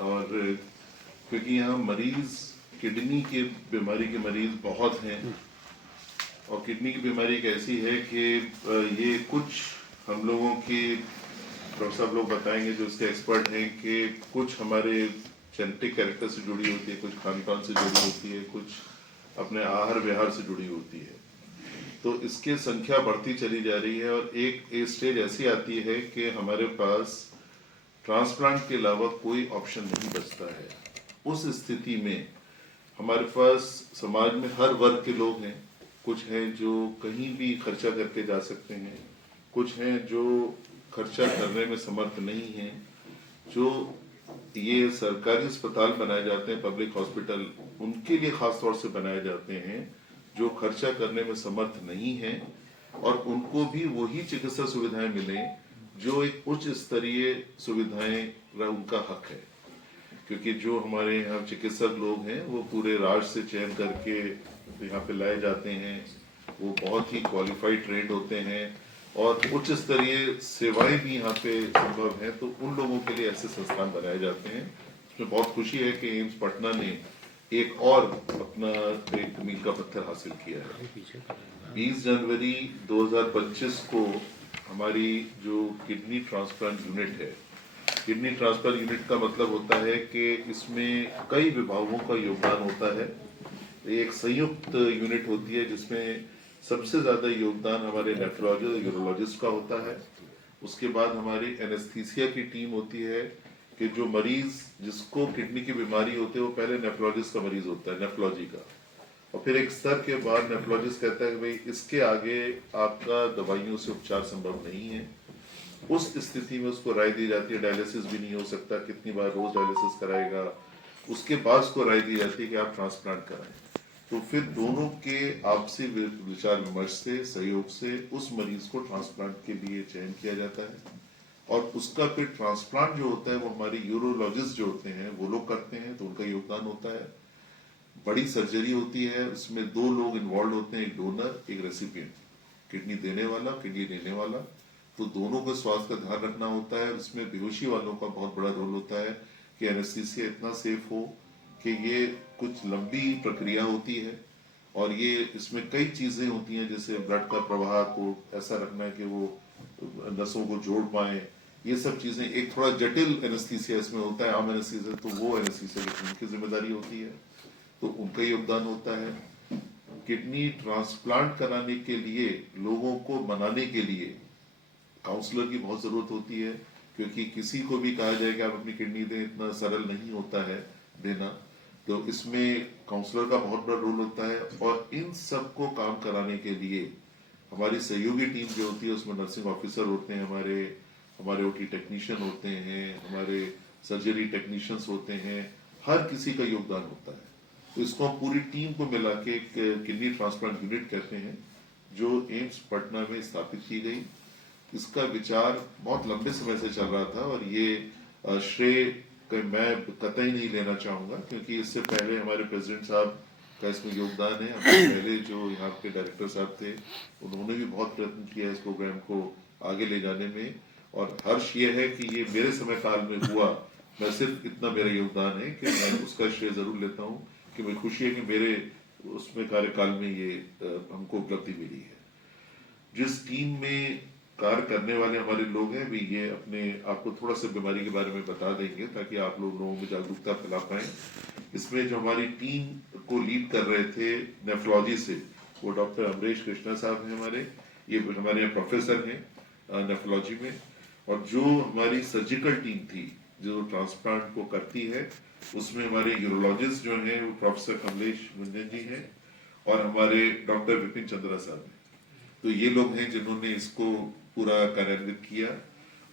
और क्योंकि यहाँ मरीज किडनी के बीमारी के मरीज बहुत हैं और किडनी की बीमारी एक ऐसी है कि ये कुछ हम लोगों की डॉक्टर साहब लोग बताएंगे जो इसके एक्सपर्ट हैं कि कुछ हमारे जेनेटिक कैरेक्टर से जुड़ी होती है, कुछ खान पान से जुड़ी होती है, कुछ अपने आहार विहार से जुड़ी होती है। तो इसकी संख्या बढ़ती चली जा रही है और एक स्टेज ऐसी आती है कि हमारे पास ट्रांसप्लांट के अलावा कोई ऑप्शन नहीं बचता है। उस स्थिति में हमारे पास समाज में हर वर्ग के लोग हैं। कुछ हैं जो कहीं भी खर्चा करके जा सकते हैं, कुछ हैं जो खर्चा करने में समर्थ नहीं हैं। जो ये सरकारी अस्पताल बनाए जाते हैं, पब्लिक हॉस्पिटल, उनके लिए खास तौर से बनाए जाते हैं जो खर्चा करने में समर्थ नहीं है और उनको भी वही चिकित्सा सुविधाएं मिलें जो एक उच्च स्तरीय सुविधाएं उनका हक है। क्योंकि जो हमारे यहाँ चिकित्सक लोग हैं वो पूरे राज्य से चयन करके यहाँ पे लाए जाते हैं, वो बहुत ही क्वालिफाइड ट्रेंड होते हैं और उच्च स्तरीय सेवाएं भी यहाँ पे संभव है। तो उन लोगों के लिए ऐसे संस्थान बनाए जाते हैं। इसमें बहुत खुशी है कि एम्स पटना ने एक और अपना एक मील का पत्थर हासिल किया है। 20 जनवरी 2025 को हमारी जो किडनी ट्रांसप्लांट यूनिट है, किडनी ट्रांसप्लांट यूनिट का मतलब होता है कि इसमें कई विभागों का योगदान होता है। एक संयुक्त यूनिट होती है जिसमें सबसे ज्यादा योगदान हमारे नेफ्रोलॉजिस्ट यूरोलॉजिस्ट का होता है। उसके बाद हमारी एनेस्थीसिया की टीम होती है कि जो मरीज जिसको किडनी की बीमारी होती है वो पहले नेफ्रोलॉजिस्ट का मरीज होता है, नेफ्रोलॉजी का, और फिर एक स्तर के बाद नेफ्रोलॉजिस्ट कहता है कि भाई इसके आगे आपका दवाइयों से उपचार संभव नहीं है। उस स्थिति में उसको राय दी जाती है, डायलिसिस भी नहीं हो सकता, कितनी बार रोज डायलिसिस कराएगा। उसके बाद उसको राय दी जाती है कि आप ट्रांसप्लांट कराएं। तो फिर दोनों के आपसी विचार विमर्श से, सहयोग से उस मरीज को ट्रांसप्लांट के लिए चयन किया जाता है और उसका फिर ट्रांसप्लांट जो होता है वो हमारे यूरोलॉजिस्ट जो होते हैं वो लोग करते हैं, तो उनका योगदान होता है। बड़ी सर्जरी होती है, उसमें 2 लोग इन्वॉल्व होते हैं, एक डोनर एक रेसिपिएंट, किडनी देने वाला किडनी लेने वाला। तो दोनों को स्वास्थ्य का ध्यान रखना होता है। उसमें बेहोशी वालों का बहुत बड़ा रोल होता है कि एनेस्थीसिया इतना सेफ हो कि ये कुछ लंबी प्रक्रिया होती है और ये इसमें कई चीजें होती हैं, जैसे ब्लड का प्रवाह को ऐसा रखना है कि वो नसों को जोड़ पाए। ये सब चीजें एक थोड़ा जटिल एनेस्थीसिया इसमें होता है। आम एनेस्थीसिया तो वो एनेस्थीसिया की जिम्मेदारी होती है, तो उनका योगदान होता है। किडनी ट्रांसप्लांट कराने के लिए लोगों को मनाने के लिए काउंसलर की बहुत जरूरत होती है, क्योंकि किसी को भी कहा जाए कि आप अपनी किडनी दें, इतना सरल नहीं होता है देना। तो इसमें काउंसलर का बहुत बड़ा रोल होता है और इन सब को काम कराने के लिए हमारी सहयोगी टीम जो होती है उसमें नर्सिंग ऑफिसर होते हैं, हमारे ओटी टेक्नीशियन होते हैं, हमारे सर्जरी टेक्नीशियंस होते हैं, हर किसी का योगदान होता है। तो इसको हम पूरी टीम को मिला के किडनी ट्रांसप्लांट यूनिट कहते हैं जो एम्स पटना में स्थापित की गई। इसका विचार बहुत लंबे समय से चल रहा था और ये श्रेय मैं कतई नहीं लेना चाहूंगा, क्योंकि इससे पहले हमारे प्रेसिडेंट साहब का इसमें योगदान है। हमारे पहले जो यहाँ के डायरेक्टर साहब थे उन्होंने भी बहुत प्रयत्न किया इस प्रोग्राम को आगे ले जाने में, और हर्ष ये है कि ये मेरे समय काल में हुआ। मैं सिर्फ इतना मेरा योगदान है कि मैं उसका श्रेय जरूर लेता हूँ कि मुझे खुशी है कि मेरे उसमें कार्यकाल में ये हमको उपलब्धि मिली है। जिस टीम में कार्य करने वाले हमारे लोग हैं भी ये अपने आपको थोड़ा सा बीमारी के बारे में बता देंगे ताकि आप लोगों में जागरूकता फैला पाए। इसमें जो हमारी टीम को लीड कर रहे थे नेफ्रोलॉजी से, वो डॉक्टर अमरीश कृष्णा साहब हैं हमारे, ये हमारे यहाँ प्रोफेसर हैं नेफ्रोलॉजी में। और जो हमारी सर्जिकल टीम थी जो ट्रांसप्लांट को करती है, उसमें हमारे यूरोलॉजिस्ट जो हैं वो प्रोफेसर कमलेश गुंजन जी हैं और हमारे डॉक्टर विपिन चंद्रा साहब हैं। तो ये लोग हैं जिन्होंने इसको पूरा कार्यान्वित किया।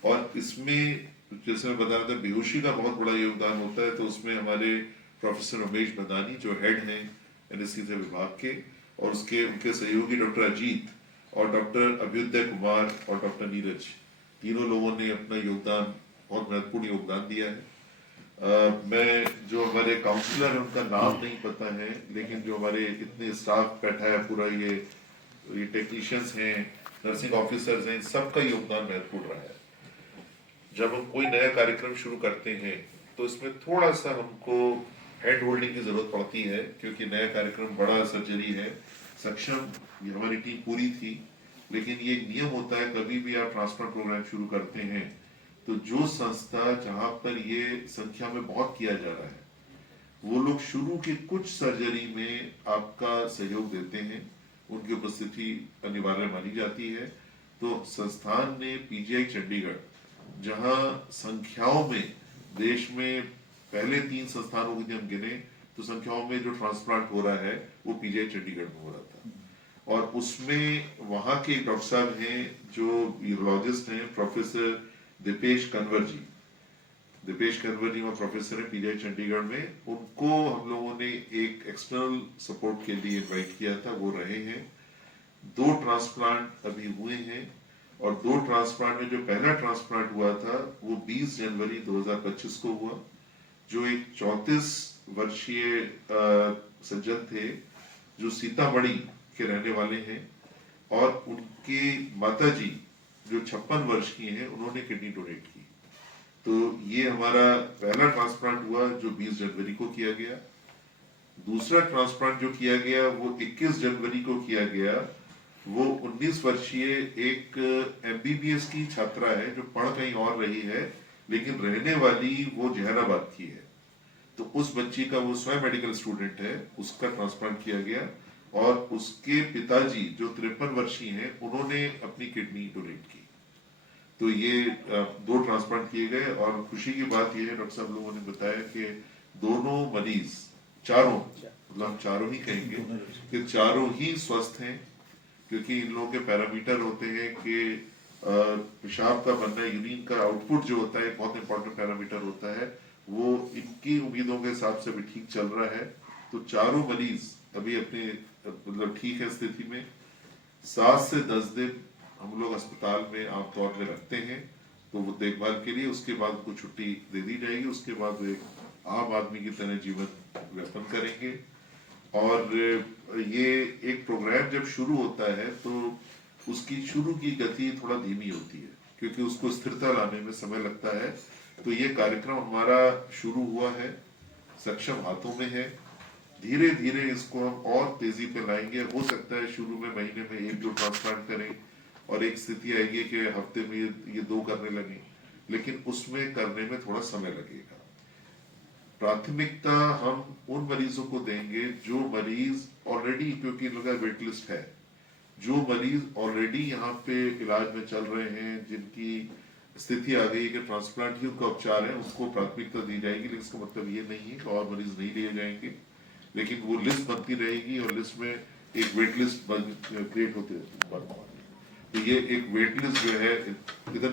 और इसमें जैसे मैं बता रहा था बेहोशी का बहुत बड़ा योगदान होता है, तो उसमें हमारे प्रोफेसर रमेश बदानी जो हेड हैं एनेस्थीसिया विभाग के, और उनके सहयोगी डॉक्टर अजीत और डॉक्टर अभ्युदय कुमार और डॉक्टर नीरज, तीनों लोगों ने अपना योगदान, बहुत महत्वपूर्ण योगदान दिया है। मैं जो हमारे काउंसलर हैं उनका नाम नहीं पता है, लेकिन जो हमारे इतने स्टाफ बैठा है पूरा, ये टेक्नीशियंस हैं, नर्सिंग ऑफिसर्स हैं, सबका योगदान महत्वपूर्ण रहा है। जब हम कोई नया कार्यक्रम शुरू करते हैं तो इसमें थोड़ा सा हमको हैंड होल्डिंग की जरूरत पड़ती है, क्योंकि नया कार्यक्रम बड़ा सर्जरी है। सक्षम ये हमारी टीम पूरी थी, लेकिन ये एक नियम होता है कभी भी आप ट्रांसप्लांट प्रोग्राम शुरू करते हैं तो जो संस्था जहां पर ये संख्या में बहुत किया जा रहा है वो लोग शुरू की कुछ सर्जरी में आपका सहयोग देते हैं, उनकी उपस्थिति अनिवार्य मानी जाती है। तो संस्थान ने पीजीआई चंडीगढ़ जहां संख्याओं में देश में पहले 3 संस्थानों की हम गिने तो संख्याओं में जो ट्रांसप्लांट हो रहा है वो पीजीआई चंडीगढ़ में हो रहा था, और उसमें वहां के एक डॉक्टर साहब हैं जो यूरोलॉजिस्ट हैं, प्रोफेसर दीपेश कन्वर जी। दीपेश कन्वर जी वहाँ प्रोफेसर है पीजीआई चंडीगढ़ में। उनको हम लोगों ने एक एक्सटर्नल सपोर्ट के लिए इनवाइट किया था, वो रहे हैं। 2 ट्रांसप्लांट अभी हुए हैं, और 2 ट्रांसप्लांट में जो पहला ट्रांसप्लांट हुआ था वो 20 जनवरी 2025 को हुआ। जो एक 34 वर्षीय सज्जन थे जो सीतामढ़ी के रहने वाले हैं, और उनके माताजी जो 56 वर्ष की हैं, उन्होंने किडनी डोनेट की। तो ये हमारा पहला ट्रांसप्लांट हुआ जो 20 जनवरी को किया गया। दूसरा ट्रांसप्लांट जो किया गया वो 21 जनवरी को किया गया। वो 19 वर्षीय एक एमबीबीएस की छात्रा है जो पढ़ कहीं और रही है, लेकिन रहने वाली वो जहानाबाद की है। तो उस बच्ची का, वो स्वयं मेडिकल स्टूडेंट है, उसका ट्रांसप्लांट किया गया, और उसके पिताजी जो 53 वर्षीय हैं उन्होंने अपनी किडनी डोनेट की। तो ये 2 ट्रांसप्लांट किए गए, और खुशी की बात यह है डॉक्टर साहब लोगों ने बताया कि दोनों मरीज, चारों, मतलब हम चारों ही कहेंगे कि चारों ही स्वस्थ हैं, क्योंकि इन लोगों के पैरामीटर होते हैं कि पेशाब का बनना, यूरिन का आउटपुट जो होता है बहुत इंपॉर्टेंट पैरामीटर होता है, वो इनकी उम्मीदों के हिसाब से भी ठीक चल रहा है। तो चारों मरीज अभी अपने मतलब ठीक है स्थिति में। 7 से 10 दिन हम लोग अस्पताल में आमतौर में रखते हैं तो वो देखभाल के लिए, उसके बाद उनको छुट्टी दे दी जाएगी, उसके बाद वो एक आम आदमी की तरह जीवन यापन करेंगे। और ये एक प्रोग्राम जब शुरू होता है तो उसकी शुरू की गति थोड़ा धीमी होती है, क्योंकि उसको स्थिरता लाने में समय लगता है। तो ये कार्यक्रम हमारा शुरू हुआ है, सक्षम हाथों में है, धीरे धीरे इसको हम और तेजी पे लाएंगे। हो सकता है शुरू में महीने में 1-2 ट्रांसप्लांट करें, और एक स्थिति आएगी कि हफ्ते में ये 2 करने लगे, लेकिन उसमें करने में थोड़ा समय लगेगा। प्राथमिकता हम उन मरीजों को देंगे जो मरीज ऑलरेडी, क्योंकि इनका वेट लिस्ट है, जो मरीज ऑलरेडी यहाँ पे इलाज में चल रहे हैं, जिनकी स्थिति आ गई कि ट्रांसप्लांट ही उनका उपचार है, उसको प्राथमिकता दी जाएगी। लेकिन इसका मतलब ये नहीं है कि और मरीज नहीं लिए जाएंगे, लेकिन वो लिस्ट बनती रहेगी, और लिस्ट में एक वेट लिस्ट क्रिएट होती रहती है। तो ये एक वेट लिस्ट जो है, इधर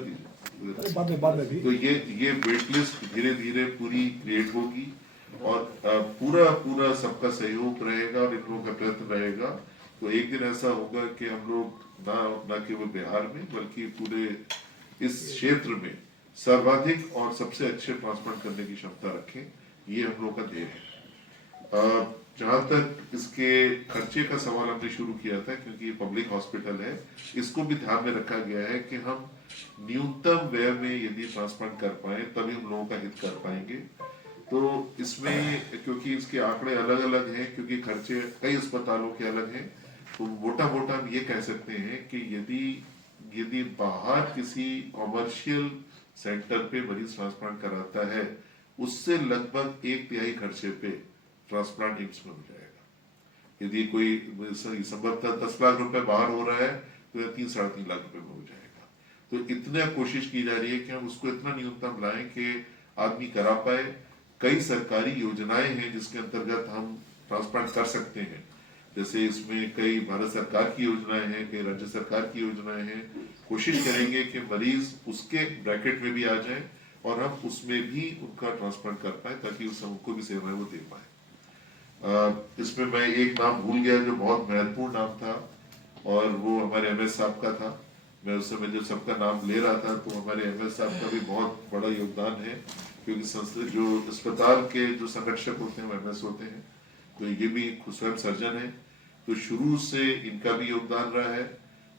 बाद में भी तो ये वेट लिस्ट धीरे धीरे पूरी क्रिएट होगी, और पूरा सबका सहयोग रहेगा और इन लोगों का प्रयत्न रहेगा। तो एक दिन ऐसा होगा कि हम लोग ना केवल बिहार में बल्कि पूरे इस क्षेत्र में सर्वाधिक और सबसे अच्छे ट्रांसप्लांट करने की क्षमता रखें, ये हम लोग का ध्येय है। जहां तक इसके खर्चे का सवाल हमने शुरू किया था, क्योंकि ये पब्लिक हॉस्पिटल है, इसको भी ध्यान में रखा गया है कि हम न्यूनतम व्यय में यदि ट्रांसप्लांट कर पाए तभी हम लोगों का हित कर पाएंगे। तो इसमें क्योंकि इसके आंकड़े अलग अलग हैं, क्योंकि खर्चे कई अस्पतालों के अलग हैं, तो मोटा मोटा हम ये कह सकते हैं कि यदि बाहर किसी कॉमर्शियल सेंटर पे मरीज ट्रांसप्लांट कराता है, उससे लगभग 1/3 खर्चे पे ट्रांसप्लांट एम्स में हो जाएगा। यदि कोई संभवतः 10 लाख रुपए बाहर हो रहा है तो 3-3.5 लाख रुपए में हो जाएगा। तो इतना कोशिश की जा रही है कि हम उसको इतना न्यूनतम लाएं कि आदमी करा पाए। कई सरकारी योजनाएं हैं जिसके अंतर्गत हम ट्रांसप्लांट कर सकते हैं, जैसे इसमें कई भारत सरकार की योजनाएं हैं, कई राज्य सरकार की योजनाएं हैं। कोशिश करेंगे कि मरीज उसके ब्रैकेट में भी आ जाए और हम उसमें भी उनका ट्रांसप्लांट कर पाए, ताकि उस उनको भी सेवाएं वो दे पाए। इसमें मैं एक नाम भूल गया जो बहुत महत्वपूर्ण नाम था, और वो हमारे एमएस साहब का था। मैं उस समय जब सबका नाम ले रहा था तो हमारे एमएस साहब का भी बहुत बड़ा योगदान है, क्योंकि संस्था जो अस्पताल के जो संरक्षक होते हैं वो एमएस होते हैं, तो ये भी स्वयं सर्जन है। तो शुरू से इनका भी योगदान रहा है।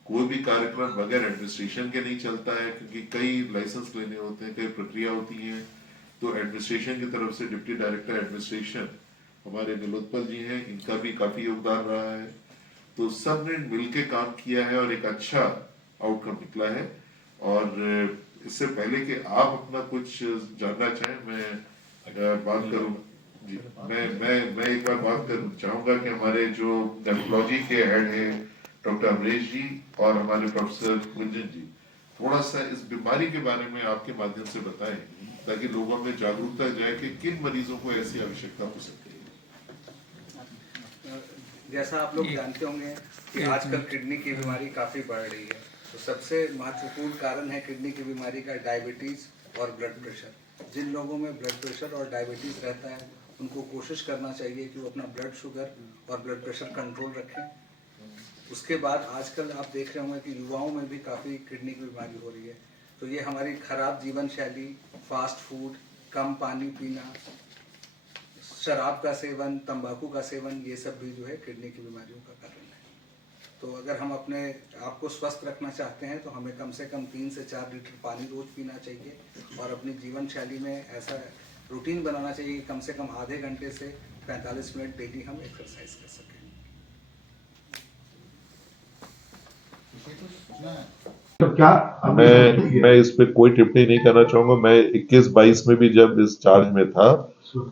कोई भी कार्यक्रम बगैर एडमिनिस्ट्रेशन के नहीं चलता है, क्योंकि कई लाइसेंस लेने होते हैं, कई प्रक्रिया होती है। तो एडमिनिस्ट्रेशन की तरफ से डिप्टी डायरेक्टर एडमिनिस्ट्रेशन हमारे नीलोत्पल जी हैं, इनका भी काफी योगदान रहा है। तो सब ने मिलकर काम किया है और एक अच्छा आउटकम निकला है। और इससे पहले कि आप अपना कुछ जानना चाहें, मैं बात करूं जी, मैं एक बार बात करना चाहूंगा कि हमारे जो गायनोकोलॉजी के हेड हैं डॉक्टर अमरीश जी और हमारे प्रोफेसर कुंजन जी थोड़ा सा इस बीमारी के बारे में आपके माध्यम से बताएं, ताकि लोगों में जागरूकता जाए कि किन मरीजों को ऐसी आवश्यकता हो सकती है। जैसा आप लोग जानते होंगे कि आजकल किडनी की बीमारी काफ़ी बढ़ रही है, तो सबसे महत्वपूर्ण कारण है किडनी की बीमारी का डायबिटीज़ और ब्लड प्रेशर। जिन लोगों में ब्लड प्रेशर और डायबिटीज़ रहता है उनको कोशिश करना चाहिए कि वो अपना ब्लड शुगर और ब्लड प्रेशर कंट्रोल रखें। उसके बाद आजकल आप देख रहे होंगे कि युवाओं में भी काफ़ी किडनी की बीमारी हो रही है, तो ये हमारी ख़राब जीवन शैली, फास्ट फूड, कम पानी पीना, शराब का सेवन, तंबाकू का सेवन, ये सब भी जो है किडनी की बीमारियों का कारण है। तो अगर हम अपने आप को स्वस्थ रखना चाहते हैं तो हमें कम से कम 3 से 4 लीटर पानी रोज़ पीना चाहिए और अपनी जीवन शैली में ऐसा रूटीन बनाना चाहिए कि कम से कम आधे घंटे से 45 मिनट डेली हम एक्सरसाइज कर सकें। तो क्या मैं इस पे कोई टिप्पणी नहीं करना चाहूंगा। मैं 21-22 में भी जब इस चार्ज में था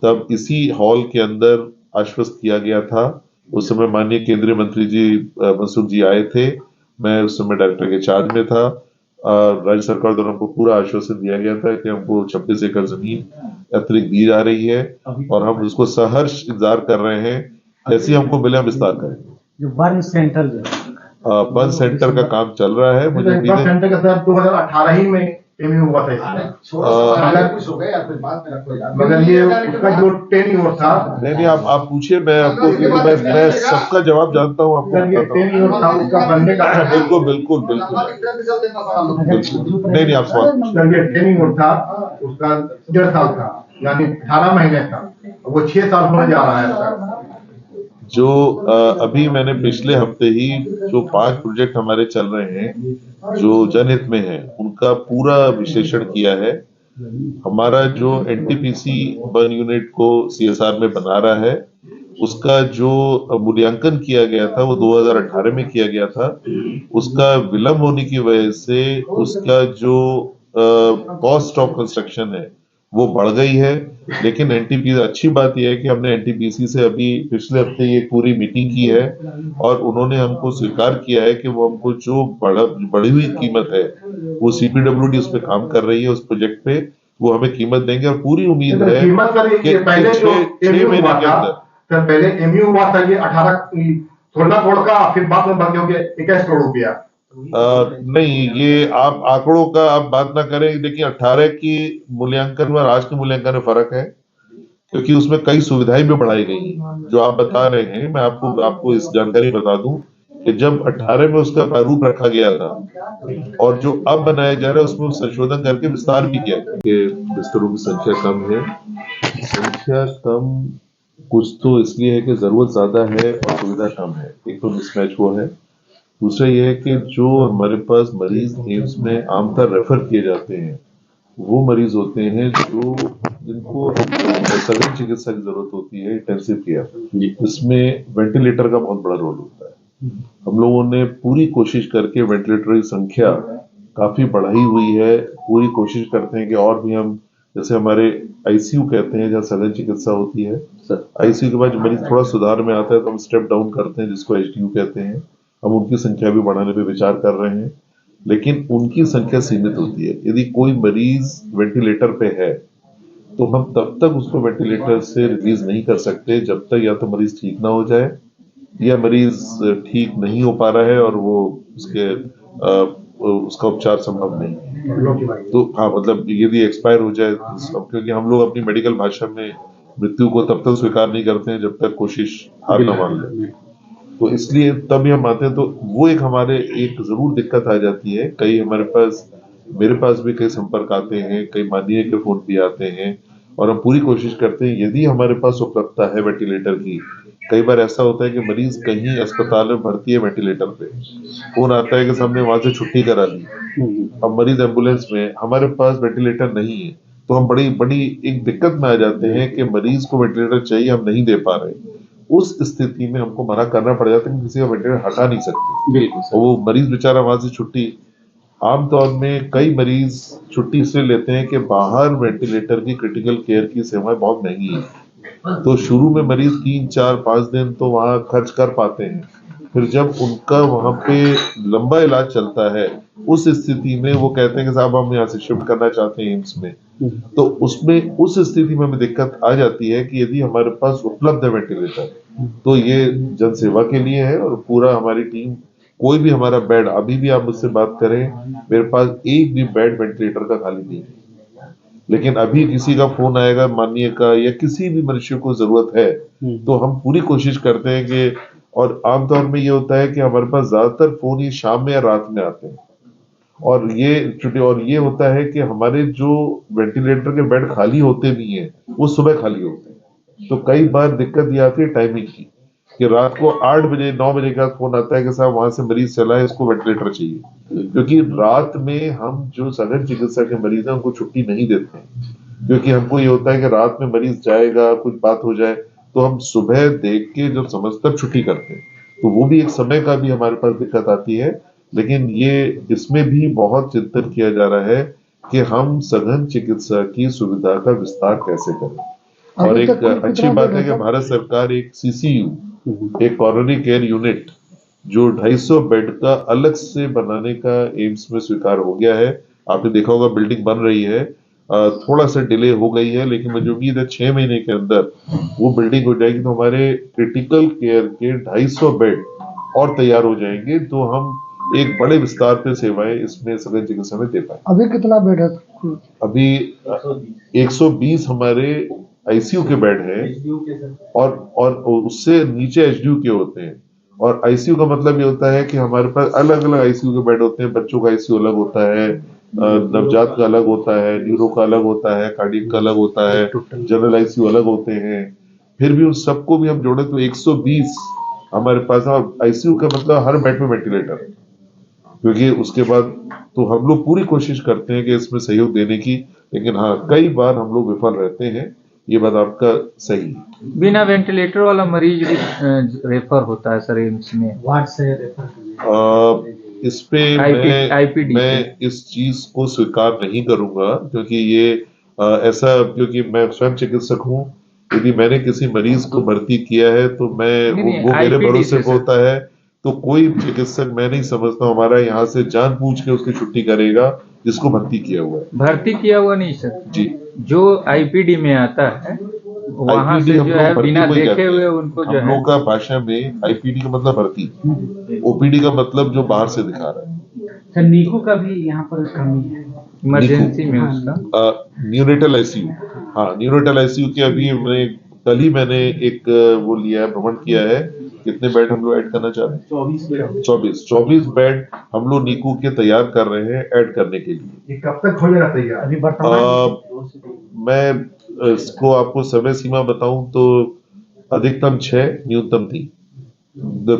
तब इसी हॉल के अंदर आश्वस्त किया गया था। उस समय माननीय केंद्रीय मंत्री जी मनसुख जी आए थे, मैं उस समय डायरेक्टर के चार्ज में था। राज्य सरकार द्वारा हमको पूरा आश्वासन दिया गया था कि हमको 26 एकड़ जमीन अतिरिक्त दी जा रही है और हम उसको सहर्ष इंतजार कर रहे हैं। जैसे ही हमको मिले हम विस्तार करेंगे। जो बर्न सेंटर जो बर्न सेंटर का काम चल रहा है। मुझे बर्न सेंटर का सर 2018 ही में एमयू हुआ था इसमें, मगर ये उसका जो टेन्योर था, नहीं आप पूछिए, मैं आपको मैं सबका जवाब जानता हूँ आपको। टेन्योर था उसका बनने का। बिल्कुल बिल्कुल बिल्कुल नहीं आप सवाल। ये टेन्योर था उसका 1.5 साल था, यानी 18 महीने था, वो 6 साल होने जा रहा है सर। जो अभी मैंने पिछले हफ्ते ही जो 5 प्रोजेक्ट हमारे चल रहे हैं जो जनहित में हैं उनका पूरा विश्लेषण किया है। हमारा जो एनटीपीसी बर्न यूनिट को सीएसआर में बना रहा है उसका जो मूल्यांकन किया गया था वो 2018 में किया गया था। उसका विलंब होने की वजह से उसका जो कॉस्ट ऑफ कंस्ट्रक्शन है वो बढ़ गई है। लेकिन एनटीपीसी, अच्छी बात यह है कि हमने एनटीपीसी से अभी पिछले हफ्ते ये पूरी मीटिंग की है और उन्होंने हमको स्वीकार किया है कि वो हमको जो बढ़ी हुई कीमत है वो सीपीडब्ल्यूडी उस पर काम कर रही है, उस प्रोजेक्ट पे वो हमें कीमत देंगे और पूरी उम्मीद है कि पहले 6 महीने के अंदर सर, पहले एमयू हुआ था ये 16 करोड़ का, फिर बाद में बढ़ गया 21 करोड़ रुपया। नहीं, ये आप आंकड़ों का आप बात ना करें, लेकिन 18 की मूल्यांकन और आज के मूल्यांकन में फर्क है क्योंकि उसमें कई सुविधाएं भी बढ़ाई गई जो आप बता रहे हैं। मैं आपको इस जानकारी बता दूं कि जब 18 में उसका प्रारूप रखा गया था और जो अब बनाया जा रहा है उसमें संशोधन करके विस्तार भी किया कि बिस्तरों की संख्या कम है। संख्या कम कुछ तो इसलिए है कि जरूरत ज्यादा है और सुविधा कम है, एक तो मिसमैच हुआ है। दूसरा यह है कि जो हमारे पास मरीज एम्स में आमतौर रेफर किए जाते हैं वो मरीज होते हैं जिनको सघन चिकित्सा की जरूरत होती है, इंटेंसिव केयर। इसमें वेंटिलेटर का बहुत बड़ा रोल होता है। हम लोगों ने पूरी कोशिश करके वेंटिलेटर की संख्या काफी बढ़ाई हुई है। पूरी कोशिश करते हैं कि और भी हम, जैसे हमारे आईसीयू कहते हैं जहाँ सघन चिकित्सा होती है, आईसीयू के बाद मरीज थोड़ा सुधार में आता है तो हम स्टेप डाउन करते हैं जिसको एचडीयू कहते हैं। हम उनकी संख्या भी बढ़ाने पे विचार कर रहे हैं, लेकिन उनकी संख्या सीमित होती है। यदि कोई मरीज वेंटिलेटर पे है तो हम तब तक उसको वेंटिलेटर से रिलीज नहीं कर सकते जब तक या तो मरीज ठीक ना हो जाए या मरीज ठीक नहीं हो पा रहा है और वो उसका उपचार संभव नहीं है। तो हाँ, मतलब यदि एक्सपायर हो जाए, क्योंकि हम लोग अपनी मेडिकल भाषा में मृत्यु को तब तक स्वीकार नहीं करते हैं जब तक कोशिश हार न मान ले, तो इसलिए तब हम आते हैं। तो वो एक हमारे एक जरूर दिक्कत आ जाती है। कई हमारे पास, मेरे पास भी कई संपर्क आते हैं, कई माननीय के फोन भी आते हैं और हम पूरी कोशिश करते हैं यदि हमारे पास उपलब्धता है वेंटिलेटर की। कई बार ऐसा होता है कि मरीज कहीं अस्पताल में भर्ती है वेंटिलेटर पे, फोन आता है कि हमने वहां से छुट्टी करा दी, अब मरीज एम्बुलेंस में, हमारे पास वेंटिलेटर नहीं है, तो हम बड़ी बड़ी एक दिक्कत में आ जाते हैं कि मरीज को वेंटिलेटर चाहिए, हम नहीं दे पा रहे। उस स्थिति में हमको मना करना पड़ जाता है कि किसी का वेंटिलेटर हटा नहीं सकते। बिल्कुल और वो मरीज बेचारा वहां से छुट्टी, आमतौर में कई मरीज छुट्टी इसलिए लेते हैं कि बाहर वेंटिलेटर की क्रिटिकल केयर की सेवाएं बहुत महंगी हैं। तो शुरू में मरीज 3, 4, 5 दिन तो वहां खर्च कर पाते हैं, फिर जब उनका वहां पे लंबा इलाज चलता है उस स्थिति में वो कहते हैं कि साहब हम यहाँ से शिफ्ट करना चाहते हैं एम्स में। तो उसमें उस स्थिति में हमें दिक्कत आ जाती है कि यदि हमारे पास उपलब्ध है वेंटिलेटर तो ये जन सेवा के लिए है, और पूरा हमारी टीम, कोई भी हमारा बेड, अभी भी आप मुझसे बात करें मेरे पास एक भी बेड वेंटिलेटर का खाली नहीं है। लेकिन अभी किसी का फोन आएगा माननीय का या किसी भी मनुष्य को जरूरत है तो हम पूरी कोशिश करते हैं कि, और आमतौर में ये होता है कि हमारे पास ज्यादातर फोन ये शाम में या रात में आते हैं, और ये होता है कि हमारे जो वेंटिलेटर के बेड खाली होते भी हैं वो सुबह खाली होते हैं। तो कई बार दिक्कत ये आती है टाइमिंग की कि रात को 8 बजे 9 बजे का फोन आता है कि साहब वहां से मरीज चला है, इसको वेंटिलेटर चाहिए, क्योंकि रात में हम जो सघन चिकित्सा के मरीज हैं उनको छुट्टी नहीं देते हैं, क्योंकि हमको ये होता है कि रात में मरीज जाएगा कुछ बात हो जाए तो हम सुबह देख के जब समझ तब छुट्टी करते हैं। तो वो भी एक समय का भी हमारे पास दिक्कत आती है। लेकिन ये इसमें भी बहुत चिंतन किया जा रहा है कि हम सघन चिकित्सा की सुविधा का विस्तार कैसे करें। और एक अच्छी बात है कि भारत सरकार एक CCU, एक कॉरोनरी केयर यूनिट जो 250 बेड का अलग से बनाने का एम्स में स्वीकार हो गया है। आपने देखा होगा बिल्डिंग बन रही है, थोड़ा सा डिले हो गई है, लेकिन मुझे उम्मीद है 6 महीने के अंदर वो बिल्डिंग हो जाएगी तो हमारे क्रिटिकल केयर के 250 बेड और तैयार हो जाएंगे, तो हम एक बड़े विस्तार पे सेवाएं इसमें सघन चिकित्सा में दे पाए। अभी कितना बेड है? अभी 120 हमारे ICU के बेड हैं और उससे नीचे HDU के होते हैं। और ICU का मतलब ये होता है कि हमारे पास अलग अलग ICU के बेड होते हैं। बच्चों का ICU अलग होता है, नवजात का अलग होता है, न्यूरो का अलग होता है, कार्डियक का अलग होता है, जनरल ICU अलग होते हैं। फिर भी उन सबको भी हम जोड़े तो 120 हमारे पास। ICU का मतलब हर बेड में वेंटिलेटर, क्योंकि उसके बाद तो हम लोग पूरी कोशिश करते हैं कि इसमें सहयोग देने की, लेकिन हाँ कई बार हम लोग विफल रहते हैं। ये बात आपका सही है। बिना वेंटिलेटर वाला मरीज भी रेफर होता है सर एम्स में, वार्ड से रेफर इस पे मैं इस चीज को स्वीकार नहीं करूंगा, क्योंकि ये ऐसा, क्योंकि मैं स्वयं चिकित्सक हूँ, यदि मैंने किसी मरीज को भर्ती किया है तो मैं वो मेरे भरोसे पे होता है, तो कोई चिकित्सक मैं नहीं समझता हमारा यहाँ से जान पूछ के उसकी छुट्टी करेगा जिसको भर्ती किया हुआ है। भर्ती किया हुआ नहीं सर जी, जो IPD में आता है वहां से जो है बिना देखे हुए उनको जो है, हम लोग का भाषा में IPD का मतलब भर्ती, OPD का मतलब जो बाहर से दिखा रहा है। सर नीको का भी यहाँ पर कमी है इमरजेंसी में उसका न्यूनेटल ICU। हाँ, न्यूनेटल ICU के अभी कल ही मैंने एक वो लिया है, भ्रमण किया है। कितने बेड हम लोग ऐड करना चाह रहे हैं? 24 बेड हम लोग नीकू के तैयार कर रहे हैं ऐड करने के लिए। ये कब तक हो जाएगा तैयार? अभी वर्तमान मैं इसको आपको समय सीमा बताऊं तो अधिकतम 6, न्यूनतम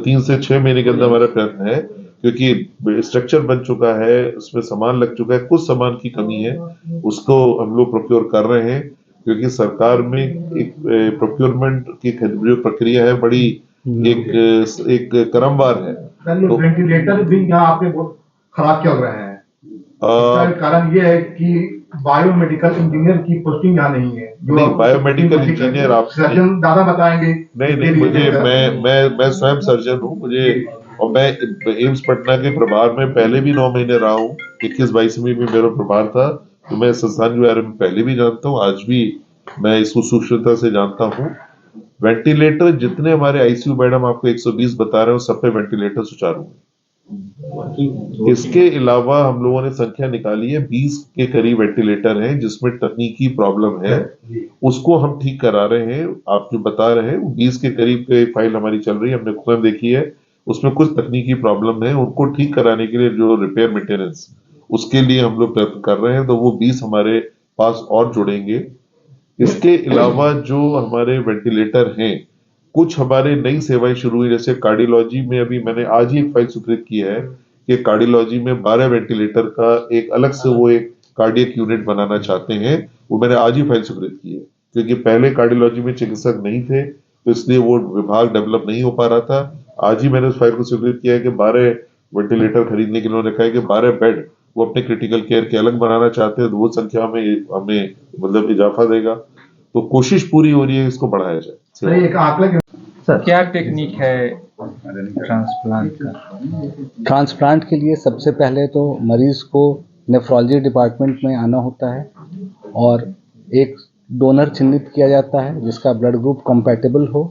3 से 6 महीने के अंदर हमारा प्रयत्न है, क्योंकि स्ट्रक्चर बन चुका है, उसमें सामान लग चुका है, कुछ सामान की कमी है, उसको हम लोग प्रोक्योर कर रहे हैं, क्योंकि सरकार में एक प्रोक्योरमेंट की जो प्रक्रिया है बड़ी एक क्रमवार है। तो वेंटिलेटर भी यहाँ आपके बहुत खराब चल रहे हैं। इसका कारण ये है कि बायोमेडिकल इंजीनियर की पोस्टिंग यहाँ नहीं है। नहीं, बायोमेडिकल इंजीनियर आप सर्जन दादा बताएंगे। नहीं, मुझे मैं स्वयं सर्जन हूँ, मुझे, और मैं एम्स पटना के प्रभार में पहले भी 9 महीने रहा हूँ। 21-22 में भी मेरा प्रभार था, तो मैं संस्थान के बारे में पहले भी जानता हूँ, आज भी मैं इसको सूक्ष्मता से जानता हूँ। वेंटिलेटर जितने हमारे ICU बेड हम आपको 120 बता रहे हो, सब पे वेंटिलेटर सुचारू है। इसके अलावा हम लोगों ने संख्या निकाली है, 20 के करीब वेंटिलेटर हैं जिसमें तकनीकी प्रॉब्लम है, उसको हम ठीक करा रहे हैं। आप जो बता रहे हैं 20 के करीब के फाइल हमारी चल रही है, हमने स्वयं देखी है, उसमें कुछ तकनीकी प्रॉब्लम है, उनको ठीक कराने के लिए जो रिपेयर मेंटेनेंस, उसके लिए हम लोग प्रयत्न कर रहे हैं, तो वो 20 हमारे पास और जुड़ेंगे। इसके अलावा जो हमारे वेंटिलेटर हैं, कुछ हमारे नई सेवाएं शुरू हुई, जैसे कार्डियोलॉजी में अभी मैंने आज ही एक फाइल स्वीकृत की है कि कार्डियोलॉजी में 12 वेंटिलेटर का एक अलग से वो एक कार्डियक यूनिट बनाना चाहते हैं, वो मैंने आज ही फाइल स्वीकृत की है, क्योंकि पहले कार्डियोलॉजी में चिकित्सक नहीं थे तो इसलिए वो विभाग डेवलप नहीं हो पा रहा था। आज ही मैंने उस फाइल को स्वीकृत किया है कि 12 वेंटिलेटर खरीदने के लिए उन्होंने कहा है कि 12 बेड वो अपने क्रिटिकल केयर के अलग बनाना चाहते हैं, तो वो संख्या में हमें मतलब इजाफा देगा। तो कोशिश पूरी हो रही है इसको बढ़ाया जाए। सर एक आंकड़ा के क्या टेक्निक है ट्रांसप्लांट का? ट्रांसप्लांट के लिए सबसे पहले तो मरीज को नेफ्रोलॉजी डिपार्टमेंट में आना होता है और एक डोनर चिन्हित किया जाता है जिसका ब्लड ग्रुप कंपैटिबल हो,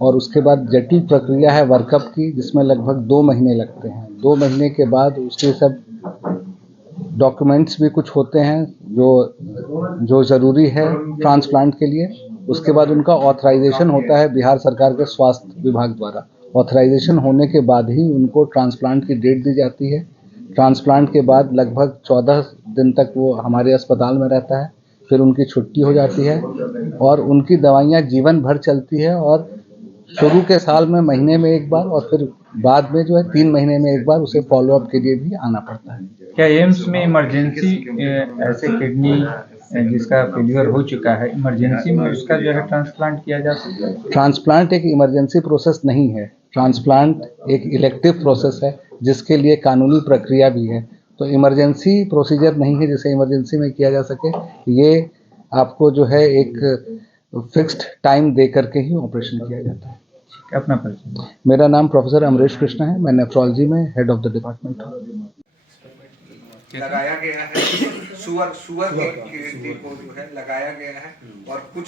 और उसके बाद जटिल प्रक्रिया है वर्कअप की जिसमें लगभग 2 महीने लगते हैं। 2 महीने के बाद उसके सब डॉक्यूमेंट्स भी कुछ होते हैं जो ज़रूरी है ट्रांसप्लांट के लिए। उसके बाद उनका ऑथराइजेशन होता है बिहार सरकार के स्वास्थ्य विभाग द्वारा। ऑथराइजेशन होने के बाद ही उनको ट्रांसप्लांट की डेट दी जाती है। ट्रांसप्लांट के बाद लगभग 14 दिन तक वो हमारे अस्पताल में रहता है, फिर उनकी छुट्टी हो जाती है और उनकी दवाइयाँ जीवन भर चलती है, और शुरू के साल में महीने में एक बार और फिर बाद में जो है 3 महीने में एक बार उसे फॉलोअप के लिए भी आना पड़ता है। क्या एम्स में इमरजेंसी ऐसे किडनी जिसका फेलियर हो चुका है, इमरजेंसी में उसका जो है ट्रांसप्लांट किया जा सकता है? ट्रांसप्लांट एक इमरजेंसी प्रोसेस नहीं है। ट्रांसप्लांट एक इलेक्टिव प्रोसेस है जिसके लिए कानूनी प्रक्रिया भी है। तो इमरजेंसी प्रोसीजर नहीं है जिसे इमरजेंसी में किया जा सके। ये आपको जो है एक फिक्स्ड टाइम दे करके ही ऑपरेशन किया जाता है। अपना परिचय। मेरा नाम प्रोफेसर अमरेश कृष्णा है। मैं नेफ्रोलॉजी में हेड ऑफ द डिपार्टमेंट हूँ। लगाया गया है सुअर के किडनी को जो है लगाया गया है, और कुछ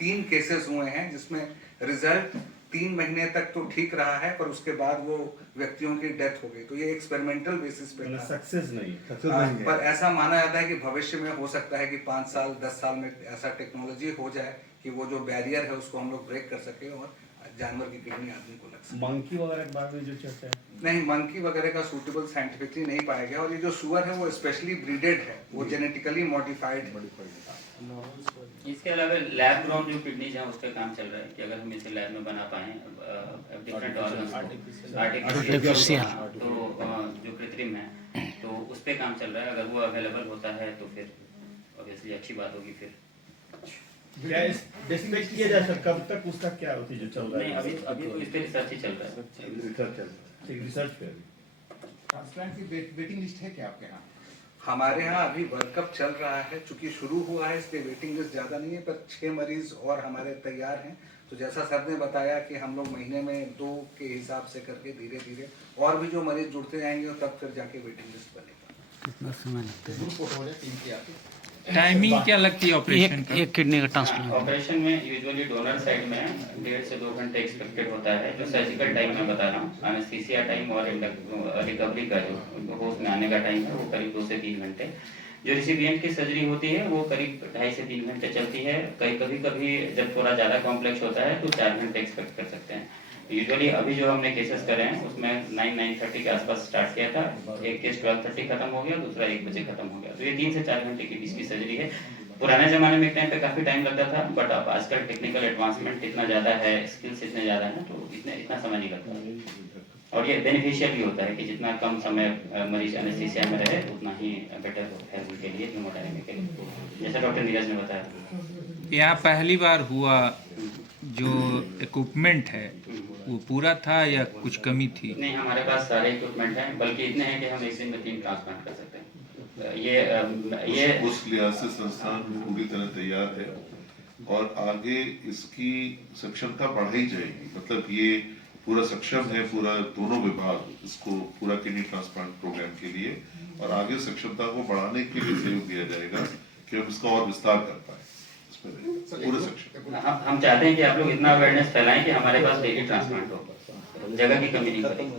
3 केसेस हुए हैं जिसमें रिजल्ट 3 महीने तक तो ठीक रहा है, पर उसके बाद वो व्यक्तियों की डेथ हो गई। तो ये एक्सपेरिमेंटल बेसिस पे था, सक्सेस नहीं पर ऐसा माना जाता है कि भविष्य में हो सकता है कि 5 साल 10 साल में ऐसा टेक्नोलॉजी हो जाए कि वो जो बैरियर है उसको हम लोग ब्रेक कर सके और जानवर की किडनी आदमी को लग सके। मंकी वगैरह के बारे में जो चर्चा है, नहीं, मंकी वगैरह का सूटेबल साइंटिफिकली नहीं पाया गया, और ये जो सुअर है वो स्पेशली ब्रीडेड है, वो जेनेटिकली मॉडिफाइड है। इसके अलावा लैब ग्राउंड जो किडनीज हैं उस पर काम चल रहा है कि अगर हम इसे लैब में बना पाएं डिफरेंट ऑर्गन्स आर्टिफिशियल, तो जो कृत्रिम है तो उस पर काम चल रहा है। अगर वो अवेलेबल होता है तो फिर ऑब्वियसली अच्छी बात होगी। फिर क्या डिस्कस किया जा सकता, कब तक उसका क्या होती जो चल रहा है? नहीं, अभी तो इस पर रिसर्च ही चल रहा है। रिसर्च चल रहा है, रिसर्च पे ट्रांसप्लांट की वेटिंग लिस्ट है क्या आपके यहाँ? हमारे यहाँ अभी वर्कअप चल रहा है, चूंकि शुरू हुआ है इसलिए वेटिंग लिस्ट ज्यादा नहीं है, पर 6 मरीज और हमारे तैयार हैं। तो जैसा सर ने बताया कि हम लोग महीने में 2 के हिसाब से करके धीरे धीरे और भी जो मरीज जुड़ते जाएंगे और तब फिर जाके वेटिंग लिस्ट बनेगा। कितना समय लगता है? टाइमिंग क्या लगती है ऑपरेशन की? एक किडनी का ट्रांसप्लांट ऑपरेशन में यूजुअली डोनर साइड में 1.5 से 2 घंटे एक्सपेक्टेड होता है। जो सर्जिकल टाइम मैं बता रहा हूँ, एनेस्थीसिया टाइम और रिकवरी का जो होश में आने का टाइम है वो करीब 2 से 3 घंटे। जो रिसिपिएंट की सर्जरी होती है वो करीब 2.5 से 3 घंटे चलती है। कभी कभी जब थोड़ा ज़्यादा कॉम्प्लेक्स होता है तो 4 घंटे एक्सपेक्ट कर सकते हैं। यूजुअली अभी जो हमने केसेस करे हैं उसमें 9-9:30 के आसपास स्टार्ट किया था। एक केस 12:30 खत्म हो गया, दूसरा 1 बजे खत्म हो गया। तो ये 3 से 4 घंटे के बीच की सर्जरी है। पुराने जमाने में एक टाइम पे काफी टाइम लगता था, बट अब आजकल टेक्निकल एडवांसमेंट इतना ज्यादा है, स्किल्स इतने ज्यादा है ना, तो इतना समय नहीं लगता। और ये बेनिफिशियल भी होता है कि जितना कम समय मरीज एनेस्थीसिया में रहे उतना ही बेटर है उनके लिए, हीमोडायनामिक के लिए, जैसा डॉक्टर नीरज ने बताया। यहाँ पहली बार हुआ, जो इक्विपमेंट है वो पूरा था या कुछ कमी थी? नहीं, हमारे पास सारे इक्विपमेंट हैं, बल्कि इतने हैं कि हम एक दिन में 3 ट्रांसप्लांट कर सकते हैं। ये उस लिहाज से संस्थान पूरी तरह तैयार है और आगे इसकी सक्षमता बढ़ाई जाएगी। मतलब ये पूरा सक्षम है, पूरा दोनों विभाग इसको पूरा किडनी ट्रांसप्लांट प्रोग्राम के लिए, और आगे सक्षमता को बढ़ाने के लिए सहयोग दिया जाएगा कि हम इसका और विस्तार कर पाए। पूरे सक्षम हम चाहते हैं कि आप लोग इतना अवेयरनेस फैलाएं कि हमारे पास डेली ट्रांसप्लांट हो, जगह की कमी नहीं पड़ेगी।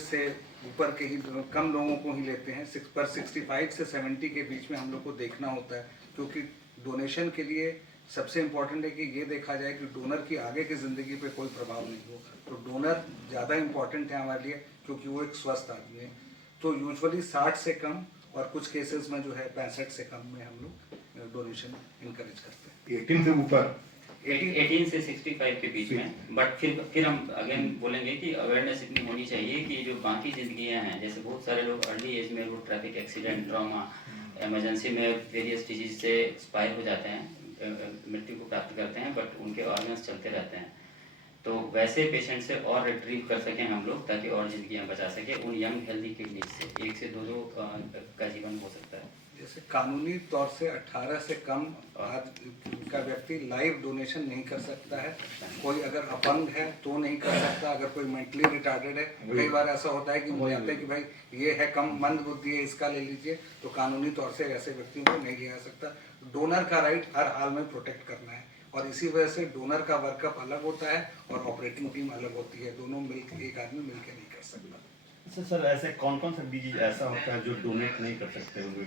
से ऊपर के ही कम लोगों को ही लेते हैं, पर 65 से 70 के बीच में हम लोग को देखना होता है, क्योंकि डोनेशन के लिए सबसे इम्पोर्टेंट है कि ये देखा जाए कि डोनर की आगे की ज़िंदगी पे कोई प्रभाव नहीं हो। तो डोनर ज़्यादा इम्पोर्टेंट है हमारे लिए, क्योंकि वो एक स्वस्थ आदमी है। तो यूजुअली 60 से कम और कुछ केसेस में जो है 65 से कम में हम लोग डोनेशन इनकरेज करते हैं। 18 से ऊपर 18 से 65 के बीच में। बट फिर हम अगेन बोलेंगे कि अवेयरनेस इतनी होनी चाहिए कि जो बाकी जिंदगियां हैं, जैसे बहुत सारे लोग अर्ली एज में road traffic accident, trauma, emergency में वेरियस डिजीज से एक्सपायर हो जाते हैं, मृत्यु को प्राप्त करते हैं, बट उनके ऑर्गन्स चलते रहते हैं। तो वैसे पेशेंट से और रिट्रीव कर सकें हम लोग, ताकि और जिंदगियां बचा सकें उन यंग हेल्दी किडनी से। 1 से 2 का जीवन हो सकता है। जैसे कानूनी तौर से 18 से कम आज का व्यक्ति लाइव डोनेशन नहीं कर सकता है। कोई अगर अपंग है तो नहीं कर सकता, अगर कोई मेंटली रिटार्डेड है, कई बार ऐसा होता है कि मुझे आता है कि भाई ये है कम मंद बुद्धि है, इसका ले लीजिए, तो कानूनी तौर से ऐसे व्यक्तियों को नहीं लिया जा सकता। डोनर का राइट हर हाल में प्रोटेक्ट करना है, और इसी वजह से डोनर का वर्कअप अलग होता है और ऑपरेटिंग टीम अलग होती है। दोनों मिलकर, एक आदमी मिलकर नहीं कर सकता। सर ऐसे कौन कौन सा डिजीज ऐसा होता है जो डोनेट नहीं कर सकते हो?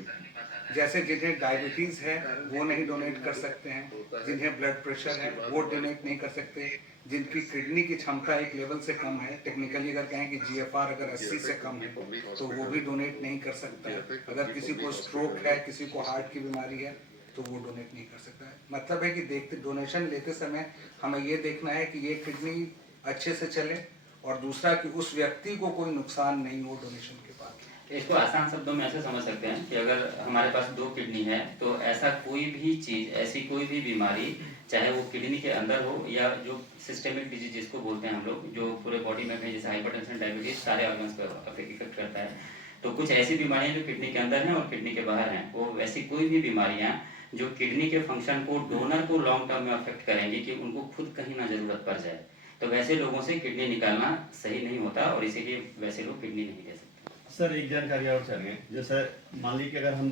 जैसे जिन्हें डायबिटीज है वो नहीं डोनेट कर सकते हैं, जिन्हें ब्लड प्रेशर है वो डोनेट नहीं कर सकते, जिनकी किडनी की क्षमता एक लेवल से कम है, टेक्निकली अगर कहें कि GFR अगर 80 से कम है तो वो भी डोनेट नहीं कर सकता है। अगर किसी को स्ट्रोक है, किसी को हार्ट की बीमारी है तो वो डोनेट नहीं कर सकता है। मतलब है कि देखते डोनेशन लेते समय हमें ये देखना है कि ये किडनी अच्छे से चले, और दूसरा कि उस व्यक्ति को कोई नुकसान नहीं हो डोनेशन के बाद। इसको आसान शब्दों में ऐसे समझ सकते हैं कि अगर हमारे पास 2 किडनी है तो ऐसा कोई भी चीज, ऐसी कोई भी बीमारी, चाहे वो किडनी के अंदर हो या जो सिस्टेमिक डिजीज जिसको बोलते हैं हम लोग, जो पूरे बॉडी में है, जैसे हाइपरटेंशन, डायबिटीज, सारे ऑर्गन्स पर इफेक्ट करता है। तो कुछ ऐसी बीमारियां जो किडनी के अंदर हैं और किडनी के बाहर हैं, वो वैसी कोई भी बीमारियां जो किडनी के फंक्शन को, डोनर को लॉन्ग टर्म में अफेक्ट करेंगी कि उनको खुद कहीं ना जरूरत पड़ जाए, तो वैसे लोगों से किडनी निकालना सही नहीं होता, और इसीलिए वैसे लोग किडनी नहीं दे सकते। सर एक जानकारी और चाहिए, जैसे मान लीजिए कि अगर हम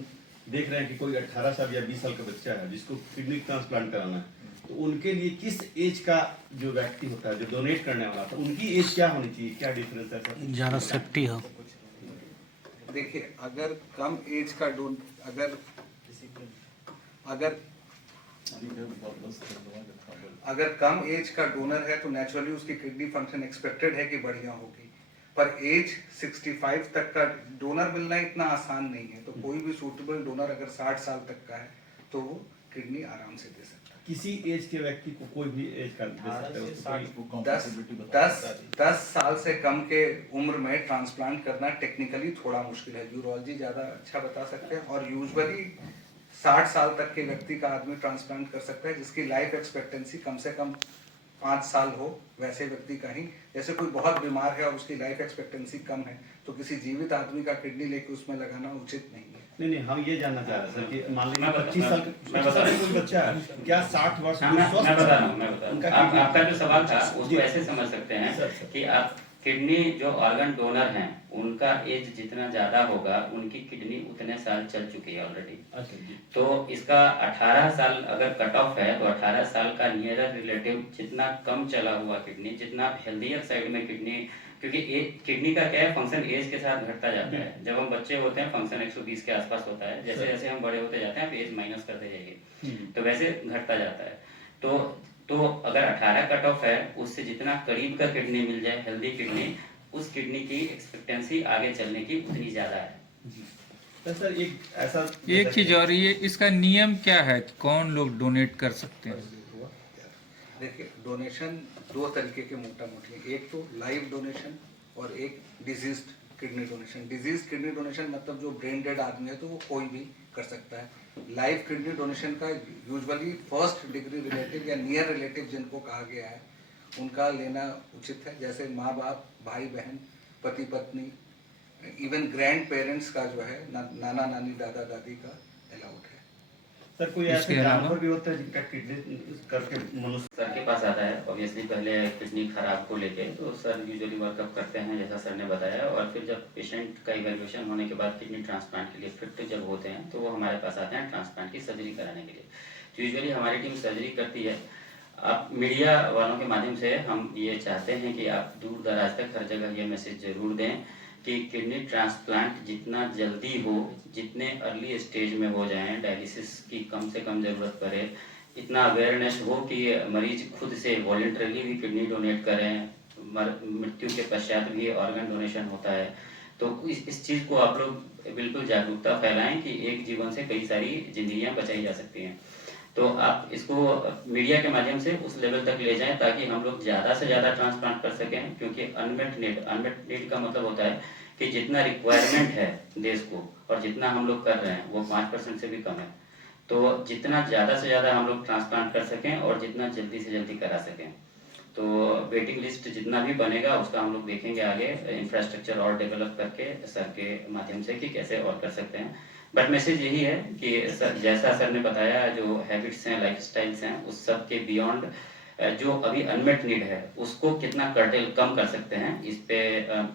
देख रहे हैं कि कोई 18 साल या 20 साल का बच्चा है जिसको किडनी ट्रांसप्लांट कराना है, तो उनके लिए किस एज का जो व्यक्ति होता है जो डोनेट करने वाला था, उनकी एज क्या होनी चाहिए, क्या डिफरेंस है सर? ज़्यादा सेफ्टी हो। देखिए, अगर कम एज का अगर कम एज का डोनर है तो नेचुरली उसकी किडनी फंक्शन एक्सपेक्टेड है कि बढ़िया होगी, पर एज 65 तक का डोनर मिलना इतना आसान नहीं है। तो कोई भी सूटेबल डोनर अगर 60 साल तक का है तो वो किडनी आराम से दे सकता है। किसी एज के व्यक्ति को कोई भी एज का दे सकते हो? 10 साल से कम के उम्र में ट्रांसप्लांट करना टेक्निकली थोड़ा मुश्किल है, यूरोलॉजी ज्यादा अच्छा बता सकते हैं, और यूजुअली 60 साल तक के व्यक्ति का आदमी ट्रांसप्लांट कर सकता है जिसकी लाइफ एक्सपेक्टेंसी कम से कम 5 साल हो, वैसे व्यक्ति का ही। जैसे कोई बहुत बीमार है और उसकी लाइफ एक्सपेक्टेंसी कम है तो किसी जीवित आदमी का किडनी लेके उसमें लगाना उचित नहीं है। नहीं, हम ये जानना चाह रहे हैं सर कि मान लीजिए 25 साल का कोई बच्चा है, क्या 60 वर्ष मैं बता रहा हूँ। आपका जो सवाल था उसको ऐसे समझ सकते हैं कि आप किडनी जो ऑर्गन डोनर हैं उनका एज जितना ज्यादा होगा उनकी किडनी उतने साल चल चुकी है ऑलरेडी। तो इसका 18 साल अगर कट ऑफ है तो 18 साल का नियरर रिलेटिव जितना कम चला हुआ किडनी, जितना हेल्दियर साइड में किडनी, क्योंकि किडनी का क्या है, फंक्शन एज के साथ घटता जाता है। जब हम बच्चे होते हैं फंक्शन 120 के आसपास होता है, जैसे जैसे हम बड़े होते जाते हैं आप एज माइनस करते जाइए, तो वैसे घटता जाता है। तो अगर 18 कट ऑफ है, उससे जितना करीब का किडनी मिल जाए हेल्दी किडनी, उस किडनी की एक्सपेक्टेंसी आगे चलने की उतनी ज्यादा है। तो सर एक चीज और, ये इसका नियम क्या है कि कौन लोग डोनेट कर सकते हैं? देखिए, डोनेशन 2 तरीके के मोटा मोटी है, एक तो लाइव डोनेशन और एक diseased kidney donation. Disease kidney donation मतलब जो ब्रेन डेड आदमी है तो वो कोई भी कर सकता है। लाइव किडनी डोनेशन का यूजुअली फर्स्ट डिग्री रिलेटिव या नियर रिलेटिव जिनको कहा गया है उनका लेना उचित है, जैसे माँ बाप, भाई बहन, पति पत्नी, इवन ग्रैंड पेरेंट्स का जो है, नाना नानी, दादा दादी का अलाउड है। सर कोई ऐसे जानवर भी होता है जिनका किडनी करके मनुष्य सर के पास आता है ऑब्वियसली पहले किडनी खराब को लेके, तो सर यूजुअली वर्कअप करते हैं जैसा सर ने बताया, और फिर जब पेशेंट का इवैल्यूएशन होने के बाद किडनी ट्रांसप्लांट के लिए फिट जब होते हैं तो वो हमारे पास आते हैं ट्रांसप्लांट की सर्जरी कराने के लिए। तो यूजुअली हमारी टीम सर्जरी करती है। आप मीडिया वालों के माध्यम से हम ये चाहते हैं कि आप दूर दराज तक हर जगह ये मैसेज जरूर दें कि किडनी ट्रांसप्लांट जितना जल्दी हो, जितने अर्ली स्टेज में हो जाएं, डायलिसिस की कम से कम जरूरत पड़े, इतना अवेयरनेस हो कि मरीज खुद से वॉलंटरली भी किडनी डोनेट करें, मृत्यु के पश्चात भी ऑर्गन डोनेशन होता है। तो इस चीज़ को आप लोग बिल्कुल जागरूकता फैलाएं कि एक जीवन से कई सारी जिंदगियां बचाई जा सकती हैं। तो आप इसको मीडिया के माध्यम से उस लेवल तक ले जाएं ताकि हम लोग ज़्यादा से ज़्यादा ट्रांसप्लांट कर सकें, क्योंकि अनमेट नीड का मतलब होता है कि जितना रिक्वायरमेंट है देश को और जितना हम लोग कर रहे हैं वो 5% से भी कम है। तो जितना ज़्यादा से ज़्यादा हम लोग ट्रांसप्लांट कर सकें और जितना जल्दी से जल्दी करा सकें, तो वेटिंग लिस्ट जितना भी बनेगा उसका हम लोग देखेंगे आगे इंफ्रास्ट्रक्चर और डेवलप करके सर के माध्यम से कि कैसे और कर सकते हैं। बट मैसेज यही है कि सर जैसा सर ने बताया, जो हैबिट्स हैं, लाइफस्टाइल्स हैं, उस सब के बियॉन्ड जो अभी अनमेट नीड है उसको कितना कर्टेल कम कर सकते हैं, इस पे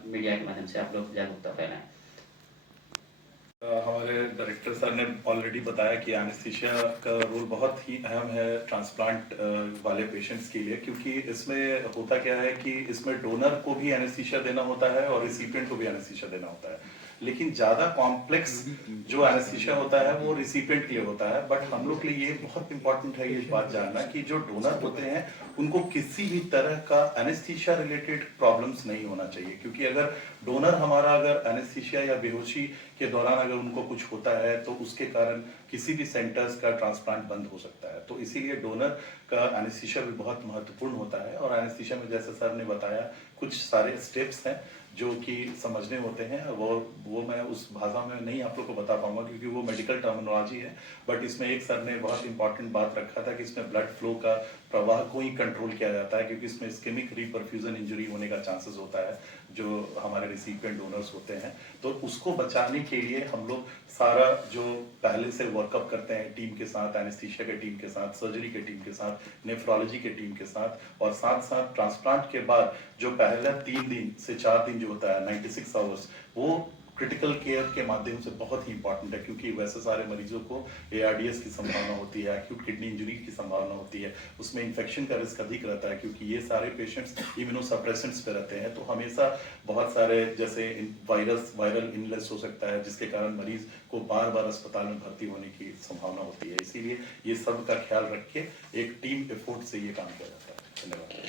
मीडिया के माध्यम से आप लोग जागरूकता फैलाएं। हमारे डायरेक्टर सर ने ऑलरेडी बताया कि एनेस्थीसिया का रोल बहुत ही अहम है ट्रांसप्लांट वाले पेशेंट्स के लिए, क्योंकि इसमें होता क्या है कि इसमें डोनर को भी एनेस्थीसिया देना होता है और रिसिपिएंट को भी एनेस्थीसिया देना होता है, लेकिन ज्यादा कॉम्प्लेक्स जो एनेस्थीसिया होता है वो रिसिपिएंट के लिए होता है। बट हम लोग के लिए ये बहुत इंपॉर्टेंट है ये बात जानना कि जो डोनर होते हैं उनको किसी भी तरह का एनेस्थीसिया रिलेटेड प्रॉब्लम्स नहीं होना चाहिए, क्योंकि अगर डोनर हमारा अगर एनेस्थीसिया या बेहोशी के दौरान अगर उनको कुछ होता है तो उसके कारण किसी भी सेंटर्स का ट्रांसप्लांट बंद हो सकता है। तो इसीलिए डोनर का एनेस्थीसिया भी बहुत महत्वपूर्ण होता है। और एनेस्थीसिया में जैसे सर ने बताया कुछ सारे स्टेप्स हैं जो कि समझने होते हैं, वो मैं उस भाषा में नहीं आप लोग को बता पाऊंगा क्योंकि वो मेडिकल टर्मिनोलॉजी है। बट इसमें एक सर ने बहुत इंपॉर्टेंट बात रखा था कि इसमें ब्लड फ्लो का प्रवाह को ही कंट्रोल किया जाता है, क्योंकि इसमें इस्केमिक रीपरफ्यूजन इंजरी होने का चांसेस होता है जो हमारे रिसिपिएंट डोनर्स होते हैं। तो उसको बचाने के लिए हम लोग सारा जो पहले से वर्कअप करते हैं टीम के साथ, एनेस्थीसिया के टीम के साथ, सर्जरी के टीम के साथ, नेफ्रोलॉजी के टीम के साथ, और साथ साथ ट्रांसप्लांट के बाद जो पहला 3 दिन से 4 दिन जो होता है 96 आवर्स, वो क्रिटिकल केयर के माध्यम से बहुत ही इंपॉर्टेंट है, क्योंकि वैसे सारे मरीजों को ARDS की संभावना होती है, एक्यूट किडनी इंजरी की संभावना होती है, उसमें इन्फेक्शन का रिस्क अधिक रहता है क्योंकि ये सारे पेशेंट्स इम्यूनोसप्रेसेंट्स पे रहते हैं। तो हमेशा बहुत सारे जैसे वायरल इलनेस हो सकता है जिसके कारण मरीज को बार बार अस्पताल में भर्ती होने की संभावना होती है। इसीलिए ये सब का ख्याल रख के एक टीम एफोर्ट से ये काम किया जाता है। धन्यवाद।